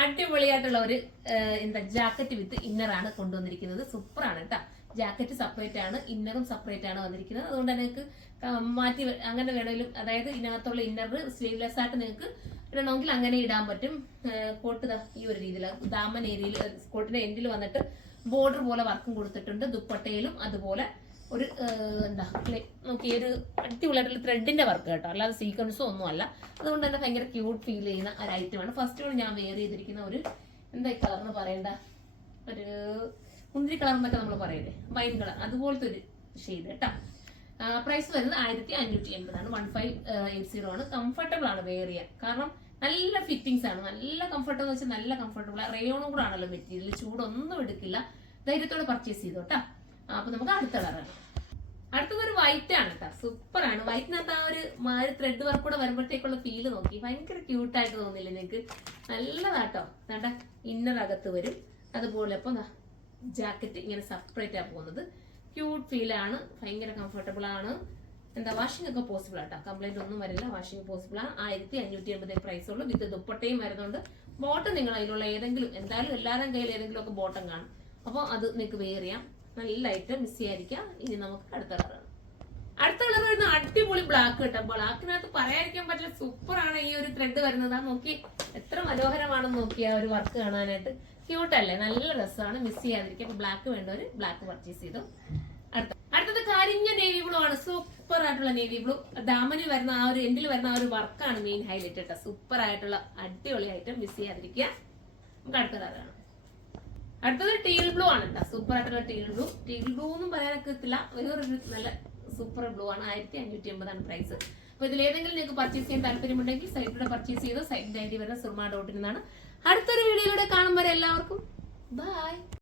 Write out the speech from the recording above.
അടിപൊളിയായിട്ടുള്ള ഒരു എന്താ ജാക്കറ്റ് വിത്ത് ഇന്നറാണ് കൊണ്ടുവന്നിരിക്കുന്നത്. സൂപ്പറാണ് കേട്ടോ. ജാക്കറ്റ് സെപ്പറേറ്റ് ആണ്, ഇന്നറും സെപ്പറേറ്റ് ആണ് വന്നിരിക്കുന്നത്. അതുകൊണ്ട് നിങ്ങൾക്ക് മാറ്റി അങ്ങനെ വേണമെങ്കിലും, അതായത് ഇതിനകത്തുള്ള ഇന്നർ സ്ലീവ്ലെസ് ആയിട്ട് നിങ്ങൾക്ക് ഇടണമെങ്കിൽ അങ്ങനെ ഇടാൻ പറ്റും. കോട്ട് ഈ ഒരു രീതിയിൽ ദാമൻ ഏരിയയിൽ കോട്ടിന്റെ എൻഡിൽ വന്നിട്ട് ബോർഡർ പോലെ വർക്കും കൊടുത്തിട്ടുണ്ട്. ദുപ്പട്ടയിലും അതുപോലെ ഒരു എന്താ നോക്കി ഒരു അടിപൊളിയായിട്ടുള്ള ത്രെഡിന്റെ വർക്ക് കേട്ടോ, അല്ലാതെ സീക്വൻസോ ഒന്നും അല്ല. അതുകൊണ്ട് തന്നെ ഭയങ്കര ക്യൂട്ട് ഫീൽ ചെയ്യുന്ന ഒരു ഐറ്റമാണ്. ഫസ്റ്റ് ഞാൻ വെയർ ചെയ്തിരിക്കുന്ന ഒരു എന്താ ഈ കളർന്ന് പറയണ്ട, ഒരു മുന്തിരി കളർ എന്നൊക്കെ നമ്മൾ പറയല്ലേ, വൈൻ കളർ, അതുപോലത്തെ ഒരു ഷെയ്ഡ് കേട്ടോ. പ്രൈസ് വരുന്നത് 1580 ആണ്. 1580 ആണ്. കംഫർട്ടബിൾ ആണ് വെയർ ചെയ്യാൻ, കാരണം നല്ല ഫിറ്റിംഗ്സ് ആണ്. നല്ല കംഫർട്ട് എന്ന് വെച്ചാൽ നല്ല കംഫർട്ടബിൾ. റയോണും കൂടെ ആണല്ലോ മെറ്റീരിയൽ, ചൂടൊന്നും എടുക്കില്ല. ധൈര്യത്തോടെ പർച്ചേസ് ചെയ്തോട്ടാ. അപ്പൊ നമുക്ക് അടുത്ത കളറാണ്. അടുത്തത് ഒരു വൈറ്റ് ആണ് കേട്ടോ. സൂപ്പർ ആണ്. വൈറ്റിനകത്ത് ആ ഒരു ത്രെഡ് വർക്ക് കൂടെ വരുമ്പോഴത്തേക്കുള്ള ഫീല് നോക്കി, ഭയങ്കര ക്യൂട്ടായിട്ട് തോന്നില്ല നിങ്ങൾക്ക്? നല്ലതാട്ടോ. വേണ്ട ഇന്നർ അകത്ത് വരും. അതുപോലെ ഇപ്പൊ ജാക്കറ്റ് ഇങ്ങനെ സെപ്പറേറ്റ് ആ പോകുന്നത്. ക്യൂട്ട് ഫീലാണ്, ഭയങ്കര കംഫർട്ടബിൾ ആണ്. എന്താ വാഷിംഗ് ഒക്കെ പോസിബിൾ ആട്ടോ, കംപ്ലൈന്റ് ഒന്നും വരില്ല. വാഷിംഗ് പോസിബിൾ ആണ്. 1580 പ്രൈസ് ഉള്ളൂ. വിത്ത് ദുപ്പട്ടയും വരുന്നുണ്ട്. ബോട്ടം നിങ്ങൾ അതിലുള്ള ഏതെങ്കിലും, എന്തായാലും എല്ലാവരും കയ്യിൽ ഏതെങ്കിലും ഒക്കെ ബോട്ടം കാണും. അപ്പോൾ അത് നിങ്ങൾക്ക് വെയർ ചെയ്യാം. നല്ലതായിട്ട് മിസ് ചെയ്യാതിരിക്കാം. ഇനി നമുക്ക് അടുത്ത കളറാണ്. അടുത്ത കളർ വരുന്ന അടിപൊളി ബ്ലാക്ക് കേട്ടോ. ബ്ലാക്കിനകത്ത് പറയാതിരിക്കാൻ പറ്റില്ല, സൂപ്പർ ആണ് ഈ ഒരു ത്രെഡ് വരുന്നത്. നോക്കി എത്ര മനോഹരമാണെന്ന് നോക്കി ആ ഒരു വർക്ക് കാണാനായിട്ട്. ക്യൂട്ടല്ലേ, നല്ല രസമാണ്. മിസ് ചെയ്യാതിരിക്കും. അപ്പൊ ബ്ലാക്ക് വേണ്ടവർ ബ്ലാക്ക് പർച്ചേസ് ചെയ്തു. അടുത്തത് കരിഞ്ഞ നേവി ബ്ലൂ ആണ്. സൂപ്പർ ആയിട്ടുള്ള നേവി ബ്ലൂ. ദാമനിൽ വരുന്ന ആ ഒരു എൻഡിൽ വരുന്ന ആ ഒരു വർക്കാണ് മെയിൻ ഹൈലൈറ്റ് കേട്ടോ. സൂപ്പർ ആയിട്ടുള്ള അടിപൊളി ഐറ്റം, മിസ് ചെയ്യാതിരിക്കുക. നമുക്ക് അടുത്ത കളറാണ്. അടുത്തത് ടീൽ ബ്ലൂ ആണ് കേട്ടോ. സൂപ്പർ ആയിട്ടുള്ള ടീൽ ബ്ലൂ. ടീൽ ബ്ലൂ ഒന്നും പറയാനൊക്കെ എത്തില്ല, വേറൊരു നല്ല സൂപ്പർ ബ്ലൂ ആണ്. 1550 ആണ് പ്രൈസ്. അപ്പൊ ഇതിലേതെങ്കിലും നിങ്ങൾക്ക് പർച്ചേസ് ചെയ്യാൻ താല്പര്യമുണ്ടെങ്കിൽ സൈറ്റിലൂടെ പർച്ചേസ് ചെയ്ത് സൈറ്റിന്റെ ഐഡി വരുന്ന surma.in എന്നാണ്. അടുത്തൊരു വീഡിയോയിലൂടെ കാണുമ്പോൾ എല്ലാവർക്കും ബൈ.